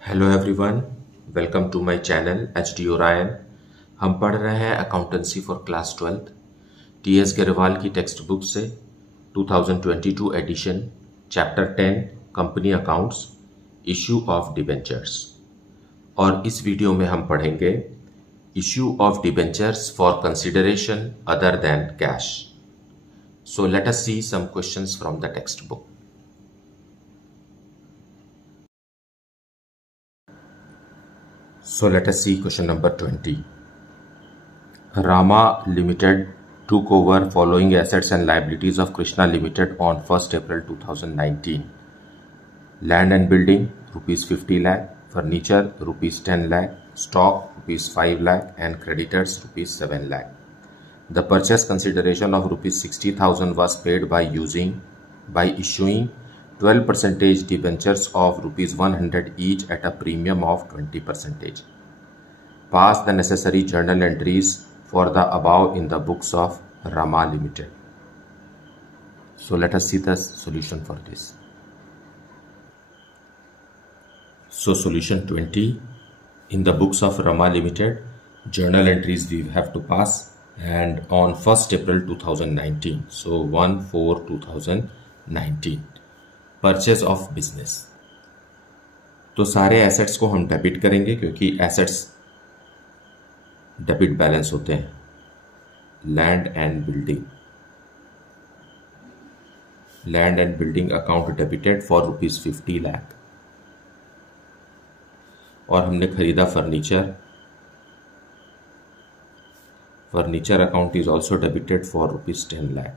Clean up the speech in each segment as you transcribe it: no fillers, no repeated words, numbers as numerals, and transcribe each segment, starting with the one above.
Hello everyone, welcome to my channel H D Orion. हम पढ़ रहे हैं accountancy for class 12 T S Grewal की टेक्स्ट बुक से 2022 edition, chapter 10 company accounts, issue of debentures. और इस वीडियो में हम पढ़ेंगे issue of debentures for consideration other than cash. So let us see some questions from the text book. So let us see question number 20. Rama Limited took over following assets and liabilities of Krishna Limited on 1st April 2019. Land and building rupees 50 lakh, furniture rupees 10 lakh, stock rupees 5 lakh and creditors rupees 7 lakh. The purchase consideration of rupees 60,000 was paid by issuing 12% debentures of rupees 100 each at a premium of 20%. Pass the necessary journal entries for the above in the books of Rama Limited. So let us see the solution for this. So solution 20, in the books of Rama Limited, journal entries we have to pass, and on 1st April 2019, so 1/4/2019, purchase of business. तो सारे assets को हम debit करेंगे क्योंकि assets debit balance होते हैं। Land and building account debited for rupees 50 lakh, और हमने खरीदा furniture account is also debited for rupees 10 lakh,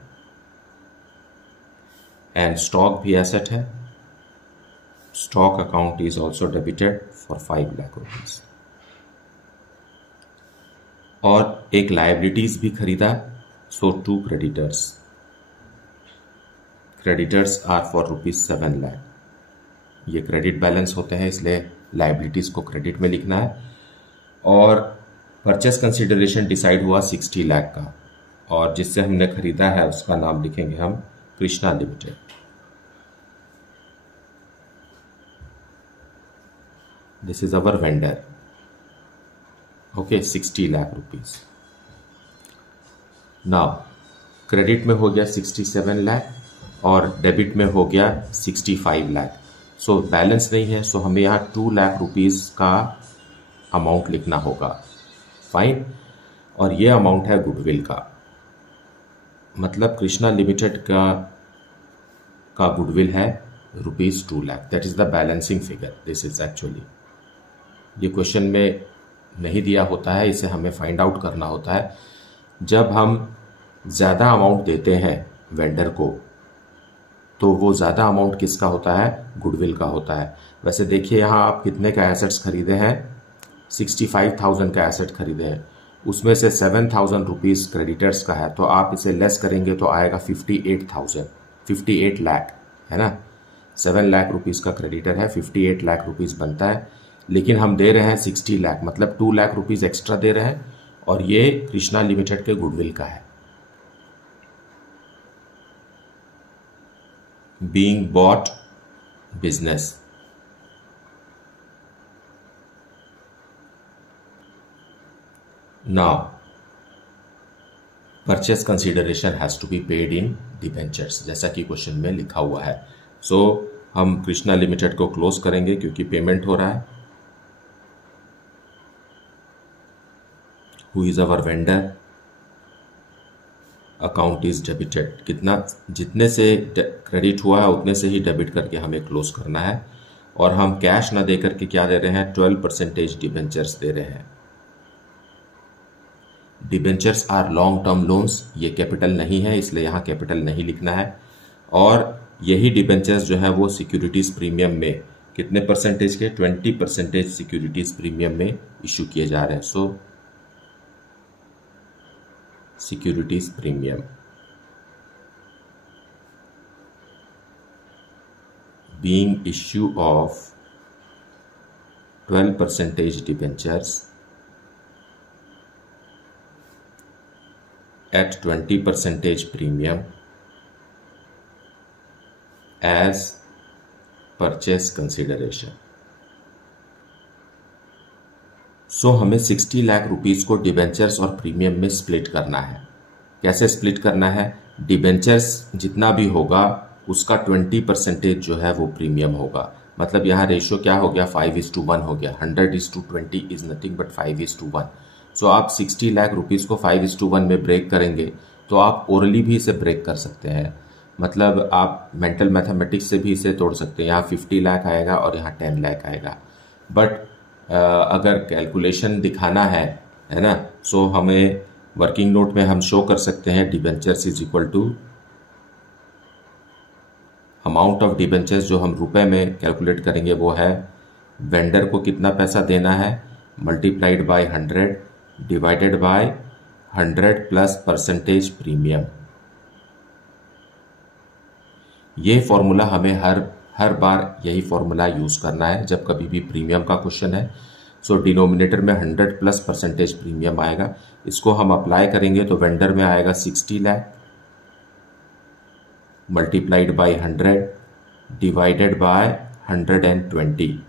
and stock भी एसेट है। Stock account is also debited for 5 lakh rupees, और एक लायबिलिटीज भी खरीदा, so 2 creditors are for rupees 7 lakh. ये क्रेडिट बैलेंस होते हैं, इसलिए लायबिलिटीज को क्रेडिट में लिखना है। और परचेस कंसिडरेशन डिसाइड हुआ 60 लाख का, और जिससे हमने खरीदा है उसका नाम लिखेंगे हम Krishna limited. This is our vendor, okay, 60 lakh rupees. Now credit में हो गया 67 लाख और डेबिट में हो गया 65 लाख। सो बैलेंस नहीं है, सो हमें यहाँ 2 लाख रुपीज का अमाउंट लिखना होगा। फाइन। और ये अमाउंट है गुडविल का, मतलब कृष्णा लिमिटेड का गुडविल है rupees 2 lakh. That is the balancing figure. This is actually, ये क्वेश्चन में नहीं दिया होता है, इसे हमें फाइंड आउट करना होता है। जब हम ज़्यादा अमाउंट देते हैं वेंडर को, तो वो ज़्यादा अमाउंट किसका होता है? गुडविल का होता है। वैसे देखिए यहाँ आप कितने का एसेट्स खरीदे हैं? 65,000 का एसेट खरीदे हैं, उसमें से 7,000 रुपीज़ क्रेडिटर्स का है, तो आप इसे लेस करेंगे तो आएगा 58 लाख, है ना। 7 लाख रुपीज़ का क्रेडिटर है, 58 लाख रुपीज़ बनता है, लेकिन हम दे रहे हैं 60 लाख, मतलब 2 लाख रुपीज़ एक्स्ट्रा दे रहे हैं, और ये कृष्णा लिमिटेड के गुडविल का है। Being bought business, now purchase consideration has to be paid in debentures, जैसा कि क्वेश्चन में लिखा हुआ है। सो हम कृष्णा लिमिटेड को क्लोज करेंगे क्योंकि पेमेंट हो रहा है। Who is our vendor, account is debited. कितना, जितने से क्रेडिट हुआ है उतने से ही डेबिट करके हमें क्लोज करना है, और हम कैश ना दे करके क्या दे रहे हैं? 12% डिबेंचर्स दे रहे हैं। Debentures are long term loans, ये कैपिटल नहीं है, इसलिए यहाँ कैपिटल नहीं लिखना है। और यही डिबेंचर्स जो है वो सिक्योरिटीज प्रीमियम में कितने परसेंटेज के? 20% सिक्योरिटीज प्रीमियम में इशू किए जा रहे हैं। So securities premium, being issue of 12% debentures at 20% premium as purchase consideration. So हमें 60 लाख रुपीस को डिबेंचर्स और प्रीमियम में स्प्लिट करना है। कैसे स्प्लिट करना है? डिबेंचर्स जितना भी होगा उसका 20% जो है वो प्रीमियम होगा। मतलब यहाँ रेशियो क्या हो गया? 5:1 हो गया। 100:20 इज नथिंग बट 5:1। सो आप 60 लाख रुपीस को 5:1 में ब्रेक करेंगे तो आप ओरली भी इसे ब्रेक कर सकते हैं। मतलब आप मेंटल मैथमेटिक्स से भी इसे तोड़ सकते हैं। यहाँ 50 लाख आएगा और यहाँ 10 लाख आएगा। बट अगर कैलकुलेशन दिखाना है ना, सो हमें वर्किंग नोट में हम शो कर सकते हैं debentures is equal to amount of debentures जो हम रुपए में कैलकुलेट करेंगे वो है वेंडर को कितना पैसा देना है multiplied by 100 divided by 100 plus percentage premium. ये फॉर्मूला हमें हर बार यही फॉर्मूला यूज करना है जब कभी भी प्रीमियम का क्वेश्चन है। सो डिनोमिनेटर में 100 प्लस परसेंटेज प्रीमियम आएगा। इसको हम अप्लाई करेंगे तो वेंडर में आएगा 60 lakh multiplied by 100 divided by 120।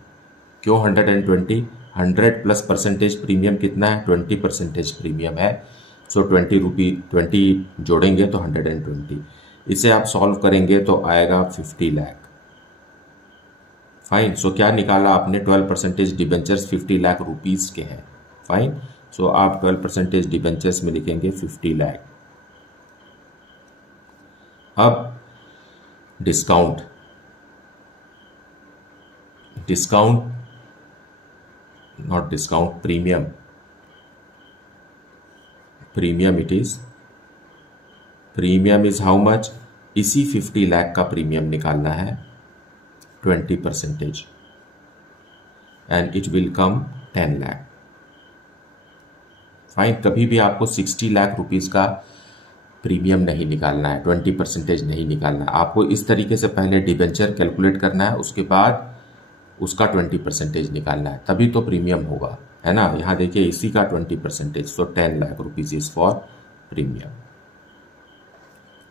क्यों 120? 100 प्लस परसेंटेज प्रीमियम कितना है? 20% प्रीमियम है। सो 20 जोड़ेंगे तो 120। इसे आप सॉल्व करेंगे तो आएगा 50 लाख। फाइन। सो क्या निकाला आपने? 12% डिबेंचर्स 50 लाख रुपीस के हैं। फाइन। सो आप 12% डिबेंचर्स में लिखेंगे 50 लाख। अब discount not discount, premium it is. Premium is how much? इसी 50 लाख का प्रीमियम निकालना है 20% and it will come 10 lakh. Fine. कभी भी आपको 60 लाख रुपीस का प्रीमियम नहीं निकालना है, 20% नहीं निकालना है। आपको इस तरीके से पहले डिबेंचर कैलकुलेट करना है, उसके बाद उसका 20% निकालना है, तभी तो प्रीमियम होगा, है ना। यहां देखिए इसी का 20%, सो 10 lakh rupees is for premium.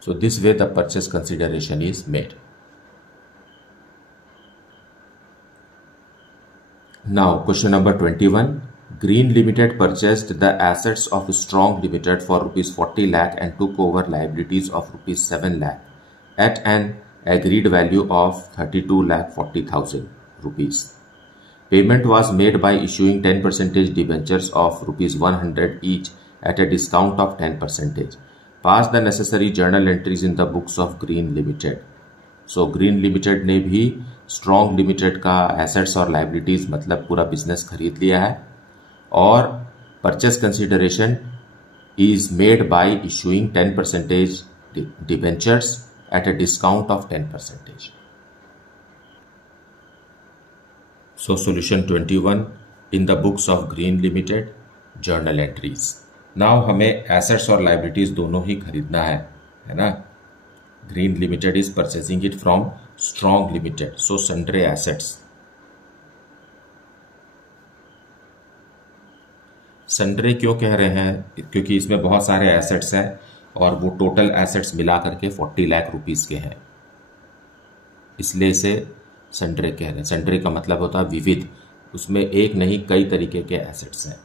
So this way the purchase consideration is made. Now, question number 21. Green Limited purchased the assets of Strong Limited for rupees 40 lakh and took over liabilities of rupees 7 lakh at an agreed value of 32 lakh 40,000 rupees. Payment was made by issuing 10% debentures of rupees 100 each at a discount of 10%. Pass the necessary journal entries in the books of Green Limited. So green limited ने भी strong limited का assets और liabilities मतलब पूरा business खरीद लिया है और purchase consideration is made by issuing 10% debentures at a discount of 10%. So solution 21 in the books of green limited journal entries. Now हमें एसेट्स और लाइबिलिटीज दोनों ही खरीदना है ना. Green Limited is purchasing it from Strong Limited. So sundry assets. सन्ड्रे क्यों कह रहे हैं? क्योंकि इसमें बहुत सारे एसेट्स हैं और वो टोटल एसेट्स मिला करके 40 लाख रुपीस के हैं, इसलिए इसे सन्ड्रे कह रहे हैं. सन्ड्रे का मतलब होता है विविध, उसमें एक नहीं कई तरीके के एसेट्स हैं.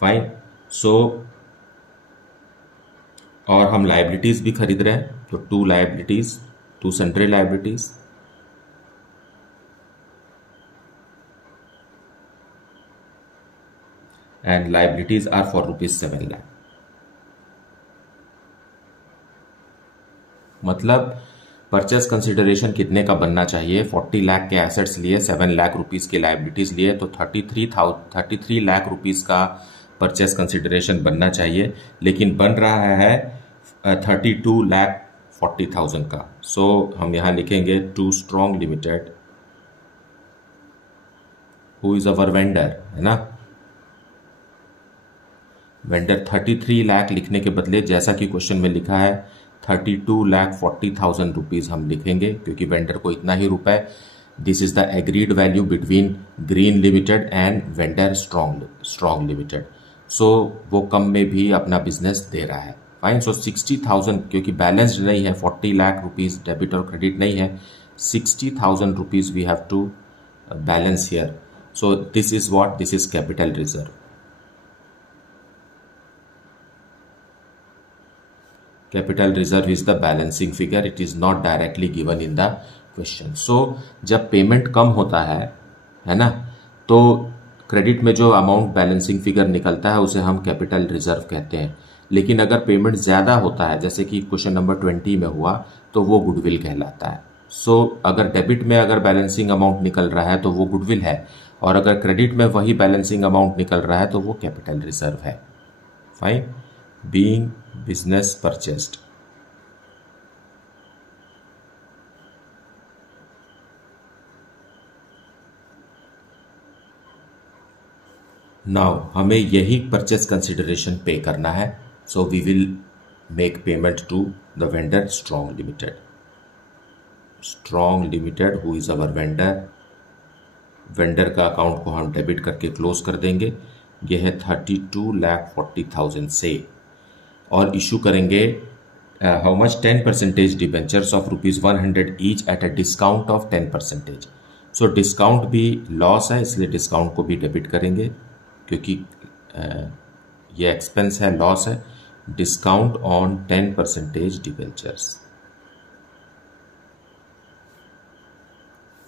फाइन. सो और हम लाइबिलिटीज भी खरीद रहे हैं, तो 2 liabilities, 2 sundry liabilities and liabilities are for rupees 7 lakh. मतलब परचेस कंसिडरेशन कितने का बनना चाहिए? 40 लाख के एसेट्स लिए, 7 लाख रुपीज की लाइबिलिटीज लिए, तो 33 लाख रुपीज का परचेस कंसिडरेशन बनना चाहिए, लेकिन बन रहा है 32,40,000 का. सो हम यहां लिखेंगे to Strong Limited who is our vendor, है ना. वेंडर 33 लाख लिखने के बदले जैसा कि क्वेश्चन में लिखा है 32,40,000 रुपीज हम लिखेंगे, क्योंकि वेंडर को इतना ही रुपए. This is the agreed value between Green Limited and vendor Strong Limited. So वो कम में भी अपना बिजनेस दे रहा है. फाइन. सो 60,000 क्योंकि बैलेंस्ड नहीं है, 40 लाख रुपीज डेबिट और क्रेडिट नहीं है, 60,000 rupees we have to balance here. So this is what, this is capital reserve. Capital reserve is the balancing figure, it is not directly given in the question. So जब payment कम होता है ना, तो credit में जो amount balancing figure निकलता है उसे हम कैपिटल रिजर्व कहते हैं। लेकिन अगर पेमेंट ज़्यादा होता है, जैसे कि क्वेश्चन नंबर 20 में हुआ, तो वो गुडविल कहलाता है। सो अगर डेबिट में अगर बैलेंसिंग अमाउंट निकल रहा है तो वो गुडविल है, और अगर क्रेडिट में वही बैलेंसिंग अमाउंट निकल रहा है तो वो कैपिटल रिजर्व है। Fine. Being business purchased. Now हमें यही परचेस कंसिडरेशन पे करना है। So we will make payment to the vendor Strong Limited. Strong Limited who is our vendor. Vendor का अकाउंट को हम डेबिट करके क्लोज कर देंगे। ये है 32,40,000 से, और इशू करेंगे how much 10% debentures of ₹100 each at a discount of 10%। So discount भी लॉस है, इसलिए डिस्काउंट को भी डेबिट करेंगे, क्योंकि ये एक्सपेंस है, लॉस है। Discount on 10% debentures.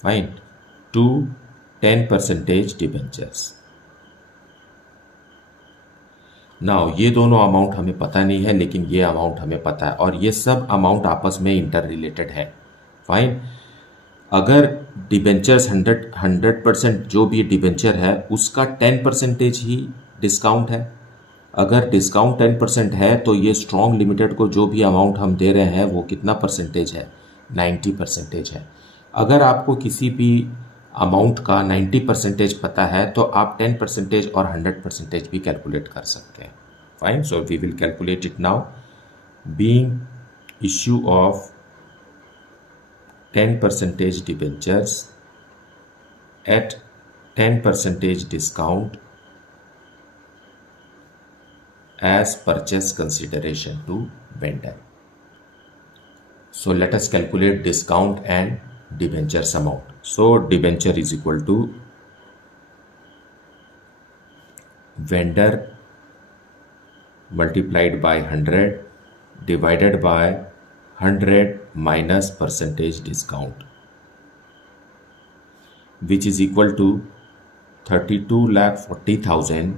Fine. To 10% debentures. Now ये दोनों अमाउंट हमें पता नहीं है, लेकिन ये अमाउंट हमें पता है, और ये सब अमाउंट आपस में इंटर रिलेटेड है। फाइन। अगर डिबेंचर्स 100% जो भी डिबेंचर है उसका 10% ही डिस्काउंट है। अगर डिस्काउंट 10% है तो ये स्ट्रॉन्ग लिमिटेड को जो भी अमाउंट हम दे रहे हैं वो कितना परसेंटेज है? 90% है। अगर आपको किसी भी अमाउंट का 90% पता है तो आप 10% और 100% भी कैलकुलेट कर सकते हैं। Fine. So we will calculate it now. Being issue of 10% debentures at 10% discount as purchase consideration to vendor. So let us calculate discount and debentures amount. So debenture is equal to vendor multiplied by 100 divided by 100 minus percentage discount, which is equal to 32,40,000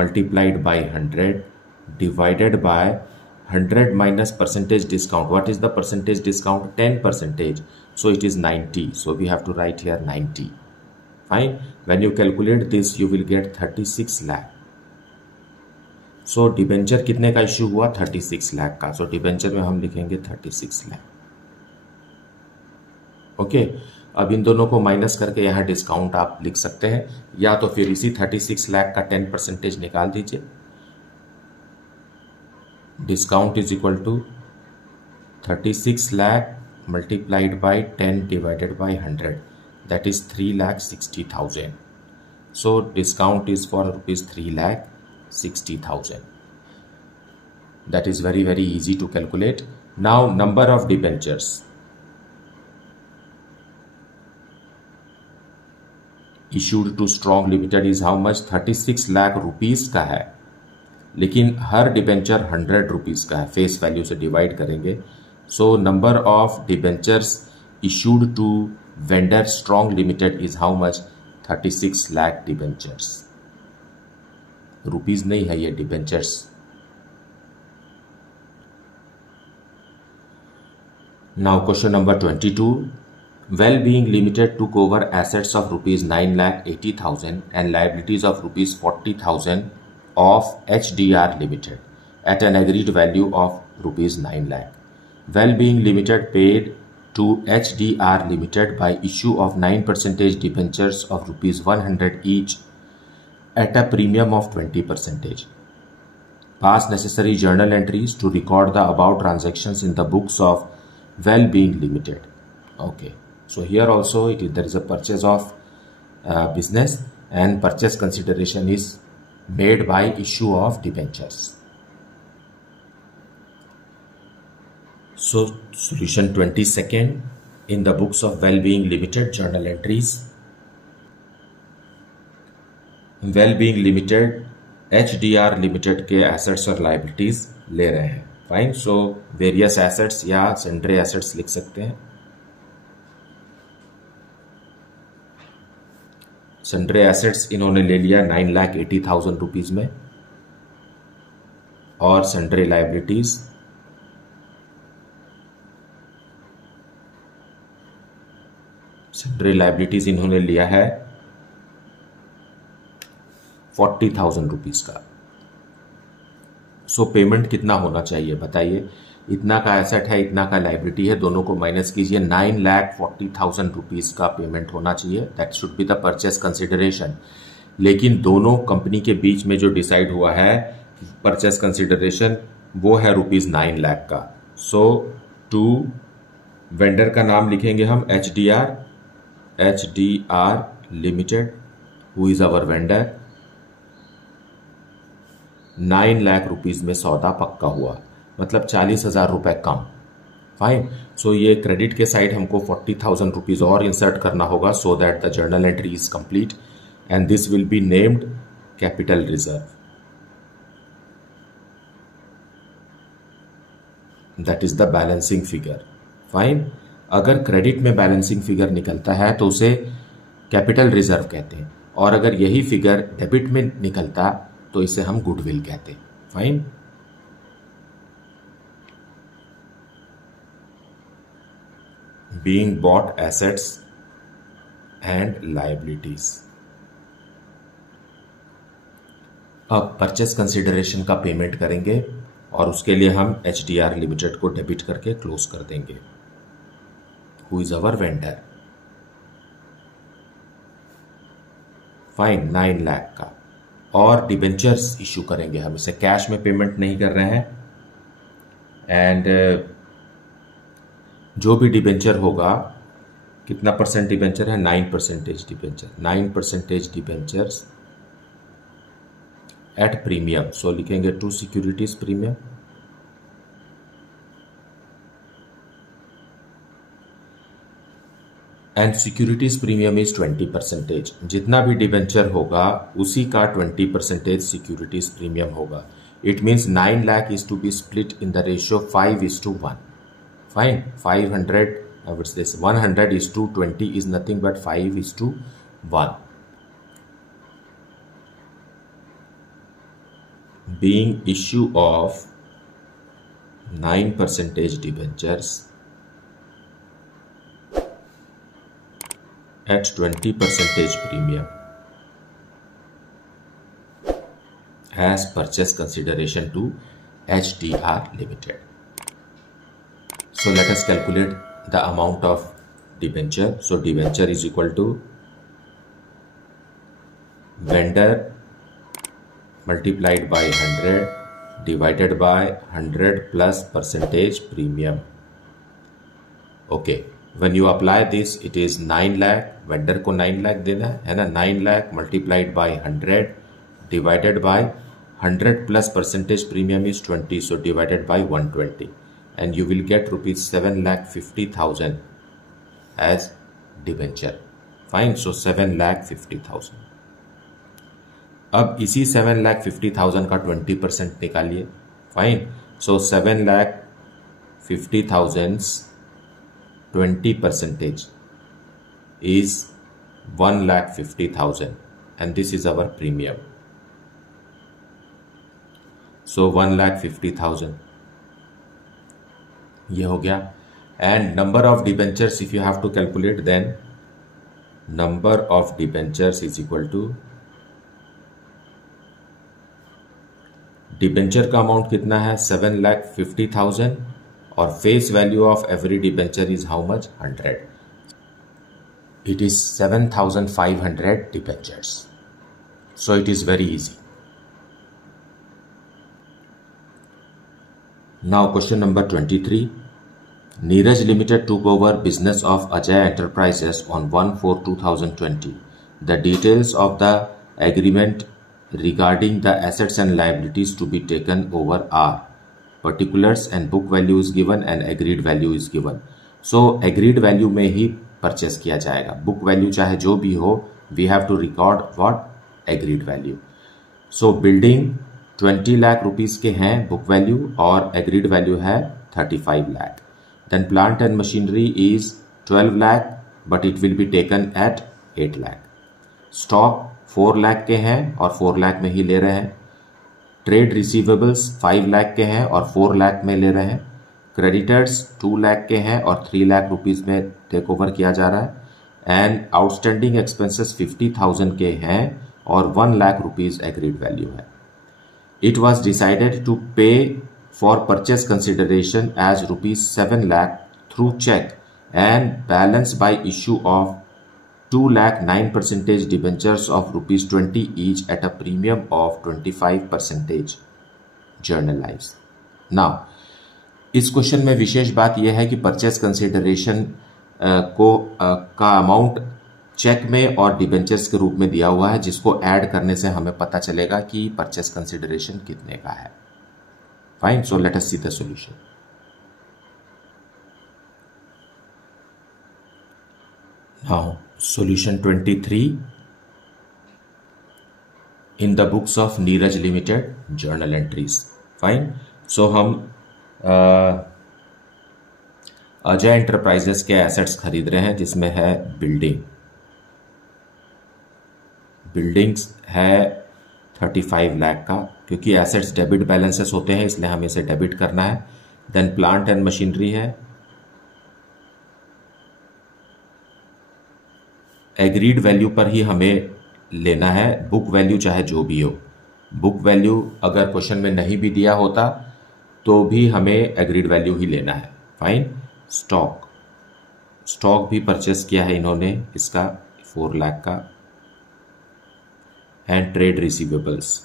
multiplied by 100 divided by 100 minus percentage discount. What is the percentage discount? 10%. So it is 90. So we have to write here 90. Fine. When you calculate this, you will get 36 lakh. So debenture कितने का issue हुआ? 36 लाख का। सो debenture में हम लिखेंगे 36 lakh. Okay. अब इन दोनों को माइनस करके यहाँ डिस्काउंट आप लिख सकते हैं, या तो फिर इसी 36 लाख का 10% निकाल दीजिए। Discount is equal to 36 lakh multiplied by 10 divided by 100, that is 3,60,000। So discount is for ₹3,60,000. That is very, very easy to calculate. Now number of debentures. Issued to Strong Limited is how much? 36 lakh rupees का है, लेकिन हर debenture 100 rupees का है। Face value से divide करेंगे। So number of debentures issued to vendor Strong Limited is how much? 36 lakh debentures. Rupees नहीं है, ये debentures. Now question number 22। Well Being Limited took over assets of ₹9,80,000 and liabilities of ₹40,000 of HDR Limited at an agreed value of ₹9 lakh. Well Being Limited paid to HDR Limited by issue of 9% debentures of ₹100 each at a premium of 20%. Pass necessary journal entries to record the above transactions in the books of Well-Being Limited. Okay. So here also there is a purchase of business, and purchase consideration is made by issue of debentures. So solution 22nd in the books of Well-Being Limited journal entries. Well Being limited HDR limited के assets और liabilities ले रहे हैं। Fine. So various assets या sundry assets लिख सकते हैं। Sundry assets इन्होंने ले लिया 9,80,000 रुपीज में, और सन्ड्री लायबिलिटीज इन्होंने लिया है 40,000 रुपीज का। सो पेमेंट कितना होना चाहिए बताइए। इतना का एसेट है, इतना का लायबिलिटी है, दोनों को माइनस कीजिए। 9,40,000 रुपीज का पेमेंट होना चाहिए। That should be the purchase consideration. लेकिन दोनों कंपनी के बीच में जो डिसाइड हुआ है परचेस कंसिडरेशन, वो है रुपीज 9 लाख का। सो टू वेंडर का नाम लिखेंगे हम H D R limited, who is our vendor. 9 lakh rupees में सौदा पक्का हुआ, मतलब 40,000 रुपए कम। फाइन। सो ये क्रेडिट के साइड हमको 40,000 रुपीज और इंसर्ट करना होगा, so that the journal entry is complete and this will be named capital reserve. That is the balancing figure. Fine. अगर क्रेडिट में बैलेंसिंग फिगर निकलता है तो उसे कैपिटल रिजर्व कहते हैं, और अगर यही फिगर डेबिट में निकलता तो इसे हम गुडविल कहते हैं। Fine. Being bought assets and liabilities. अब परचेस कंसिडरेशन का पेमेंट करेंगे और उसके लिए हम एचडीआर लिमिटेड को डेबिट करके क्लोज कर देंगे, who is our vendor. Fine. 9 lakh का। और डिबेंचर्स इशू करेंगे हम, इसे कैश में पेमेंट नहीं कर रहे हैं। एंड जो भी डिबेंचर होगा, कितना परसेंट डिबेंचर है, 9% debenture, 9% debentures at premium. So लिखेंगे to securities premium. And securities premium is 20%। जितना भी डिबेंचर होगा उसी का 20% सिक्योरिटीज प्रीमियम होगा। It means 9 lakh is to be split in the ratio 5:1। Fine. 500, what's this, 100:20 is nothing but 5:1. Being issue of 9% debentures at 20% premium as purchase consideration to HDR Limited. So let us calculate the amount of debenture. So debenture is equal to vendor multiplied by 100 divided by 100 plus percentage premium. Okay, when you apply this, it is 9 lakh, vendor को 9 lakh देना है ना। 9 lakh multiplied by 100 divided by 100 plus percentage premium is 20, so divided by 120. And you will get rupees 7,50,000 as debenture. Fine. So 7,50,000. अब इसी 7,50,000 का 20% निकालिए। Fine. So 7,50,000 20% is 1,50,000 and this is our premium. So 1,50,000 ये हो गया। And number of debentures if you have to calculate, then number of debentures is equal to, debenture का amount कितना है 7,50,000 और face value of every debenture is how much 100. It is 7,500 debentures. So it is very easy. Now question number 23. Neeraj Limited took over business of Ajay Enterprises on 1/4/2020. The details of the agreement regarding the assets and liabilities to be taken over are particulars and book value is given and agreed value is given. So agreed value में ही purchase किया जाएगा. Book value चाहे जो भी हो, we have to record what agreed value. So building 20 lakh rupees के हैं book value और एग्रीड वैल्यू है 35 lakh. Then plant and machinery is 12 lakh but it will be taken at 8 lakh. Stock 4 lakh के हैं और 4 लाख में ही ले रहे हैं। ट्रेड रिसीवेबल्स 5 लाख के हैं और 4 लाख में ले रहे हैं। क्रेडिटर्स 2 लाख के हैं और 3 लाख रुपीस में टेक ओवर किया जा रहा है। एंड आउटस्टैंडिंग एक्सपेंसेस 50,000 के हैं और 1 लाख रुपीस एग्रीड वैल्यू है। It was decided to pay for purchase consideration as ₹7 lakh through cheque and balance by issue of 2 lakh 9% debentures of ₹20 each at a premium of 25% journalized. Now, इस question में विशेष बात यह है कि परचेज कंसिडरेशन का amount check में और debentures के रूप में दिया हुआ है, जिसको ऐड करने से हमें पता चलेगा कि परचेज कंसिडरेशन कितने का है। Fine, so let us see the solution. Now, solution 23 in the books of Neeraj Limited journal entries. Fine. So हम अजय एंटरप्राइजेस के एसेट्स खरीद रहे हैं, जिसमें है बिल्डिंग्स है 35 लाख का, क्योंकि एसेट्स डेबिट बैलेंसेस होते हैं इसलिए हमें इसे डेबिट करना है। देन प्लांट एंड मशीनरी है, एग्रीड वैल्यू पर ही हमें लेना है, बुक वैल्यू चाहे जो भी हो। बुक वैल्यू अगर क्वेश्चन में नहीं भी दिया होता तो भी हमें एग्रीड वैल्यू ही लेना है। फाइन। स्टॉक भी परचेस किया है इन्होंने, इसका 4 लाख का। And trade receivables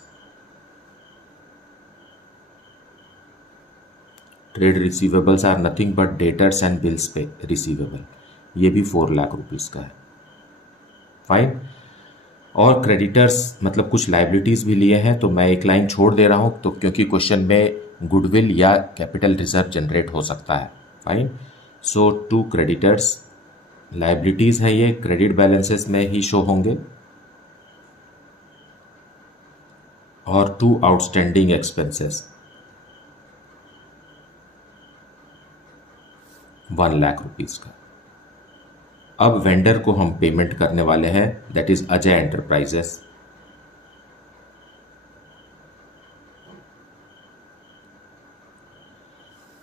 are nothing but debtors and bills पे रिसीवेबल, ये भी 4 लाख रुपीस का है। फाइन। और क्रेडिटर्स मतलब कुछ लाइबिलिटीज भी लिए हैं, तो मैं एक लाइन छोड़ दे रहा हूं, तो क्योंकि क्वेश्चन में गुडविल या कैपिटल रिजर्व जनरेट हो सकता है। फाइन। सो 2 क्रेडिटर्स, लाइबिलिटीज है ये, क्रेडिट बैलेंसेस में ही शो होंगे। और 2 आउटस्टैंडिंग एक्सपेंसेस 1 लाख रुपीस का। अब वेंडर को हम पेमेंट करने वाले हैं, that is Ajay enterprises.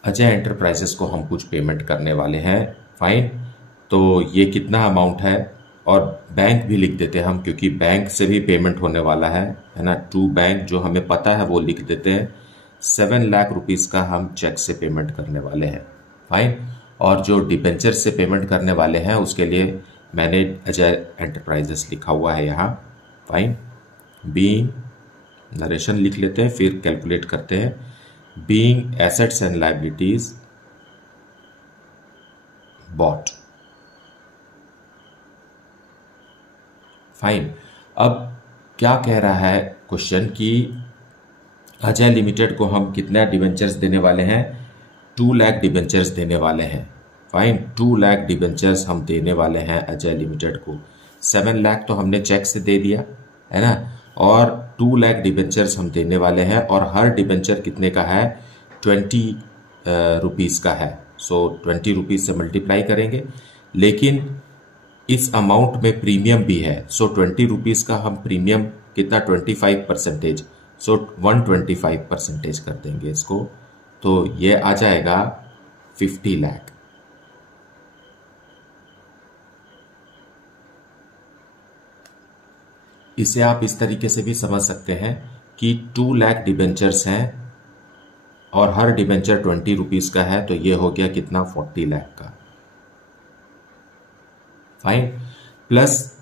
Ajay enterprises को हम कुछ पेमेंट करने वाले हैं। फाइन। तो ये कितना अमाउंट है, और बैंक भी लिख देते हैं हम, क्योंकि बैंक से भी पेमेंट होने वाला है ना। 2 बैंक जो हमें पता है वो लिख देते हैं। 7 लाख रुपीस का हम चेक से पेमेंट करने वाले हैं। फाइन। और जो डिबेंचर से पेमेंट करने वाले हैं उसके लिए मैंने अजय एंटरप्राइजेस लिखा हुआ है यहाँ। फाइन। बीइंग, नरेशन लिख लेते हैं फिर कैलकुलेट करते हैं। Being assets and liabilities bought. Fine. अब क्या कह रहा है क्वेश्चन कि अजय लिमिटेड को हम कितना डिबेंचर्स देने वाले हैं, 2 लाख डिबेंचर्स देने वाले हैं। फाइन। 2 लाख डिबेंचर्स हम देने वाले हैं अजय लिमिटेड को। 7 लाख तो हमने चेक से दे दिया है ना, और 2 लाख डिबेंचर्स हम देने वाले हैं, और हर डिबेंचर कितने का है, 20 रुपीस का है। सो 20 रुपीस से मल्टीप्लाई करेंगे, लेकिन इस अमाउंट में प्रीमियम भी है। सो 20 रुपीस का हम प्रीमियम कितना, 25%, सो 125% कर देंगे इसको, तो ये आ जाएगा 50 लाख। इसे आप इस तरीके से भी समझ सकते हैं कि 2 लाख डिबेंचर्स हैं और हर डिबेंचर 20 रुपीस का है, तो ये हो गया कितना, 40 लाख का। फाइन। प्लस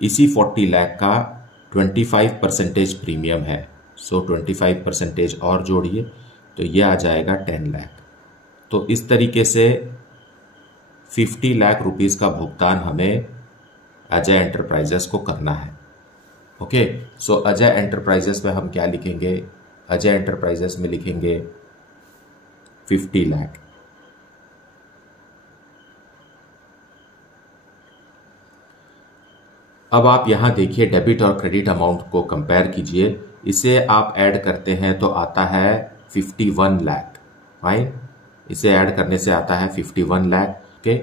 इसी 40 लाख का 25% प्रीमियम है, सो 25% और जोड़िए तो ये आ जाएगा 10 लाख। तो इस तरीके से 50 लाख रुपीस का भुगतान हमें अजय एंटरप्राइजेस को करना है। ओके। सो अजय एंटरप्राइजेस में हम क्या लिखेंगे, अजय एंटरप्राइजेस में लिखेंगे 50 लाख। अब आप यहां देखिए डेबिट और क्रेडिट अमाउंट को कंपेयर कीजिए। इसे आप ऐड करते हैं तो आता है 51 लाख। फाइन, इसे ऐड करने से आता है 51 लाख। ओके,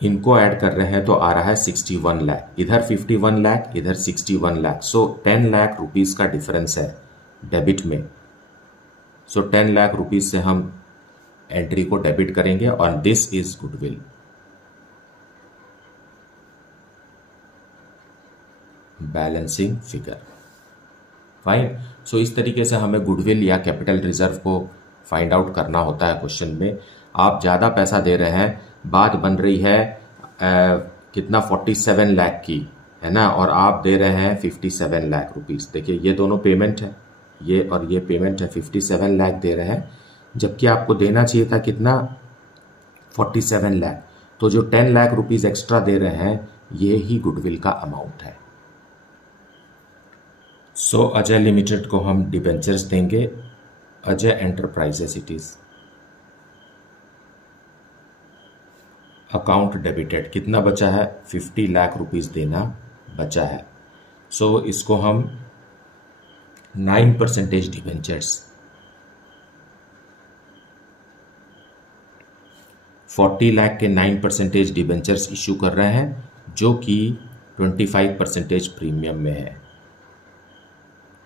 इनको ऐड कर रहे हैं तो आ रहा है 61 लाख। इधर 51 लाख, इधर 61 लाख। सो 10 लाख रुपीस का डिफरेंस है डेबिट में। सो 10 लाख रुपीस से हम एंट्री को डेबिट करेंगे और this is goodwill. Balancing figure. Fine, so इस तरीके से हमें गुडविल या कैपिटल रिजर्व को फाइंड आउट करना होता है क्वेश्चन में। आप ज़्यादा पैसा दे रहे हैं, बात बन रही है कितना 47 लाख की, है ना, और आप दे रहे हैं 57 लाख रुपीस। देखिए ये दोनों पेमेंट है, ये और ये पेमेंट है, 57 लाख दे रहे हैं, जबकि आपको देना चाहिए था कितना 47 लाख। तो जो 10 लाख रुपीस एक्स्ट्रा दे रहे हैं ये ही गुडविल का अमाउंट है। सो अजय लिमिटेड को हम डिबेंचर्स देंगे, Ajay enterprises it is. Account debited कितना बचा है, 50 लाख रुपीस देना बचा है। सो इसको हम 9% डिबेंचर्स, 40 लाख के 9% डिबेंचर्स इशू कर रहे हैं, जो कि 25% प्रीमियम में है,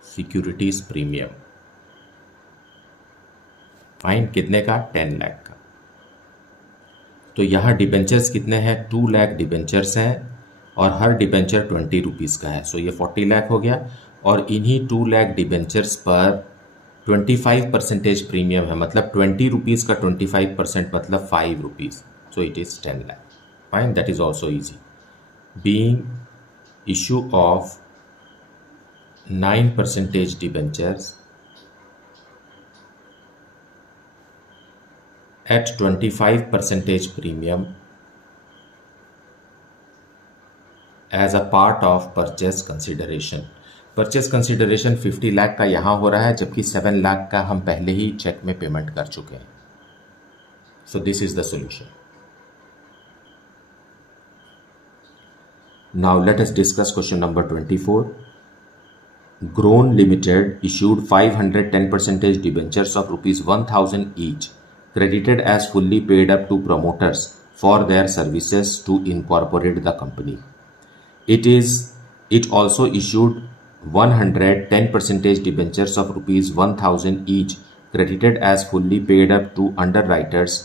सिक्योरिटीज प्रीमियम। फाइन, कितने का, 10 लाख का। तो यहां डिबेंचर्स कितने हैं, 2 लाख डिबेंचर्स हैं और हर डिबेंचर 20 रुपीज का है। सो ये 40 लाख हो गया और इन्हीं 2 लाख डिबेंचर्स पर 25% प्रीमियम है, मतलब 20 रुपीज का 25% मतलब 5 rupees. So it is 10 lakh. Fine, that is also easy. Being issue of 9% debentures at 25% premium as a part of purchase consideration। Purchase consideration 50 lakh का यहां हो रहा है, जबकि 7 लाख का हम पहले ही चेक में पेमेंट कर चुके हैं। सो this is the solution. Now let us discuss question number 24। Grown Limited issued 510% debentures of ₹1,000 each, credited as fully paid up to promoters for their services to incorporate the company. It also issued 110% debentures of ₹1,000 each, credited as fully paid up to underwriters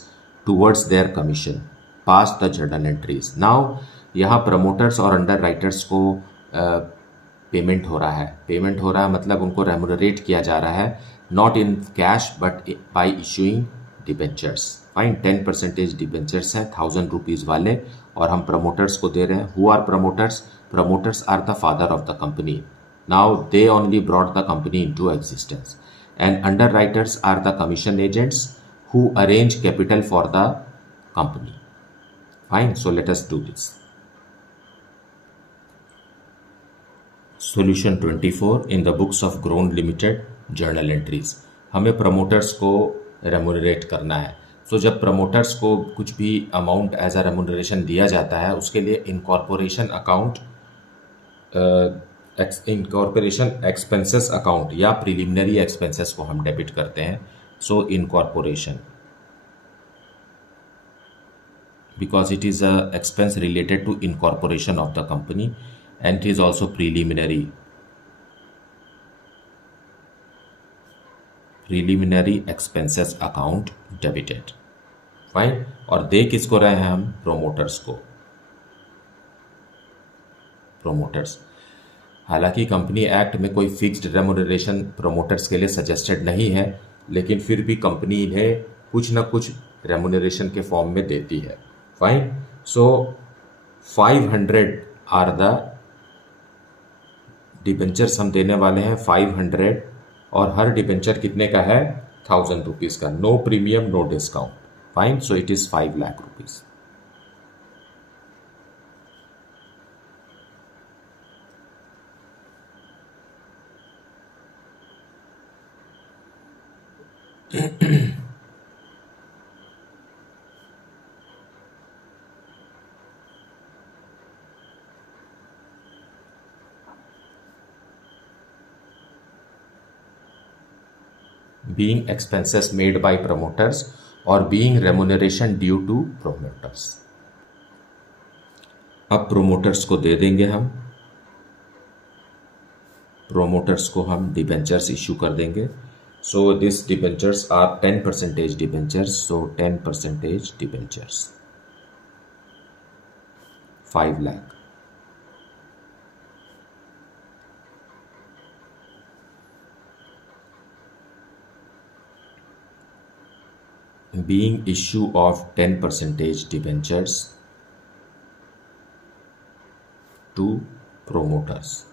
towards their commission. Pass the journal entries. Now यहाँ promoters और underwriters को payment हो रहा है, मतलब उनको रेम्यूनरेट किया जा रहा है, not in cash but by issuing debentures. Fine, 10% debentures हैं 1000 रुपीज वाले और हम प्रमोटर्स को दे रहे हैं। Who are promoters? Promoters are the father of the company. Now they only brought the company into existence and underwriters are the commission agents who arrange capital for the company. Fine, so let us do this. Solution 24 in the books of Grown Limited journal entries। हमें promoters को रेम्यूनरेट करना है। सो जब promoters को कुछ भी amount as a remuneration दिया जाता है, उसके लिए incorporation account, incorporation expenses account या प्रिलिमिनरी एक्सपेंसेस को हम डेबिट करते हैं। So incorporation, because it is a expense related to incorporation of the company and it is also preliminary expenses account debited। फाइन, और दे किसको रहे हैं हम? प्रोमोटर्स को। प्रोमोटर्स, हालांकि कंपनी एक्ट में कोई फिक्स्ड रेम्यूनरेशन प्रोमोटर्स के लिए सजेस्टेड नहीं है, लेकिन फिर भी कंपनी इन्हें कुछ ना कुछ रेम्यूनरेशन के फॉर्म में देती है। Fine, so 500 are the debentures हम देने वाले हैं 500 और हर डिबेंचर कितने का है? 1000 रुपीज का। No premium, no discount. Fine, so it is 5 lakh rupees. being expenses made by promoters और being remuneration due to promoters। अब promoters को दे देंगे हम, promoters को हम debentures इश्यू कर देंगे। So these debentures are 10% debentures, so 10% debentures, 5 lakh। Being issue of 10% debentures to promoters।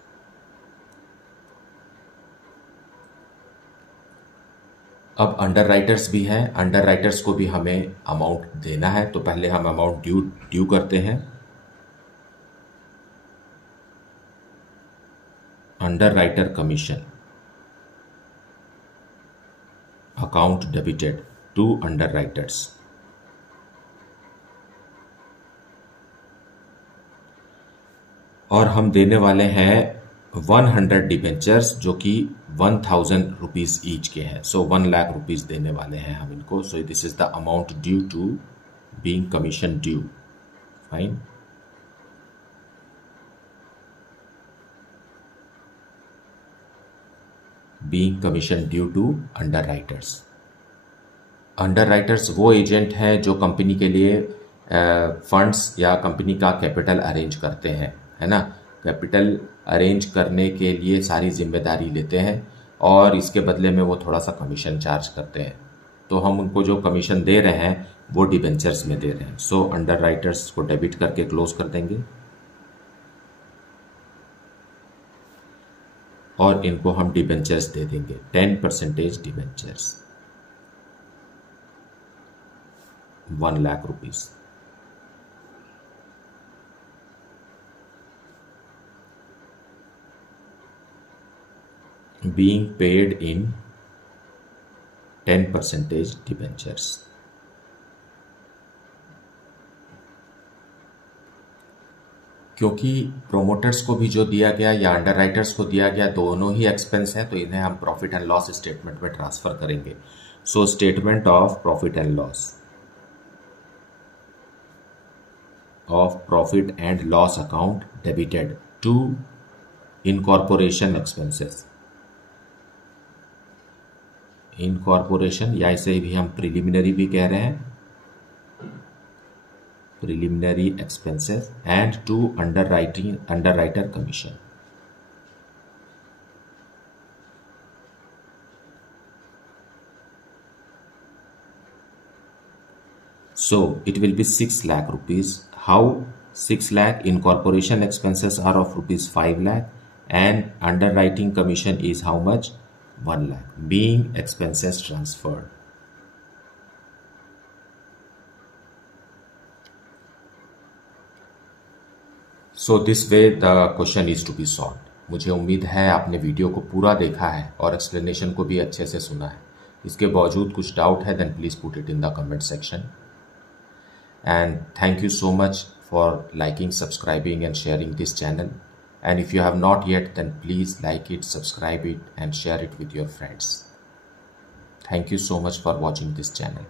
अब अंडर राइटर्स भी हैं, अंडर राइटर्स को भी हमें अमाउंट देना है, तो पहले हम अमाउंट ड्यू करते हैं। Underwriter commission account debited to underwriters. और हम देने वाले हैं 100 डिबेंचर्स जो कि 1000 रुपीज ईच के हैं, सो 1 लाख रुपीज देने वाले हैं हम इनको। So this is the amount due to being commission due. Fine. Being commission due to underwriters. Underwriters वो एजेंट हैं जो कंपनी के लिए फंड्स या कंपनी का कैपिटल अरेंज करते हैं, है ना। कैपिटल अरेंज करने के लिए सारी जिम्मेदारी लेते हैं और इसके बदले में वो थोड़ा सा कमीशन चार्ज करते हैं, तो हम उनको जो कमीशन दे रहे हैं वो डिबेंचर्स में दे रहे हैं। सो अंडर राइटर्स को डेबिट करके क्लोज कर देंगे और इनको हम डिबेंचर्स दे देंगे 10% debentures, 1 lakh rupees. being paid in 10% debentures। क्योंकि प्रोमोटर्स को भी जो दिया गया या अंडर राइटर्स को दिया गया दोनों ही एक्सपेंस हैं, तो इन्हें हम प्रॉफिट एंड लॉस स्टेटमेंट में ट्रांसफर करेंगे। So statement of profit and loss of profit and loss account debited to incorporation expenses. Incorporation या इसे भी हम प्रिलिमिनरी भी कह रहे हैं, preliminary expenses and to underwriter commission. So it will be 6 lakh rupees. How 6 lakh? Incorporation expenses are of rupees 5 lakh and underwriting commission is how much? 1 lakh. Being expenses transferred. So this way the question is to be solved. मुझे उम्मीद है आपने video को पूरा देखा है और explanation को भी अच्छे से सुना है। इसके बावजूद कुछ डाउट है then please put it in the comment section. And thank you so much for liking, subscribing and sharing this channel. And if you have not yet, then please like it, subscribe it and share it with your friends. Thank you so much for watching this channel.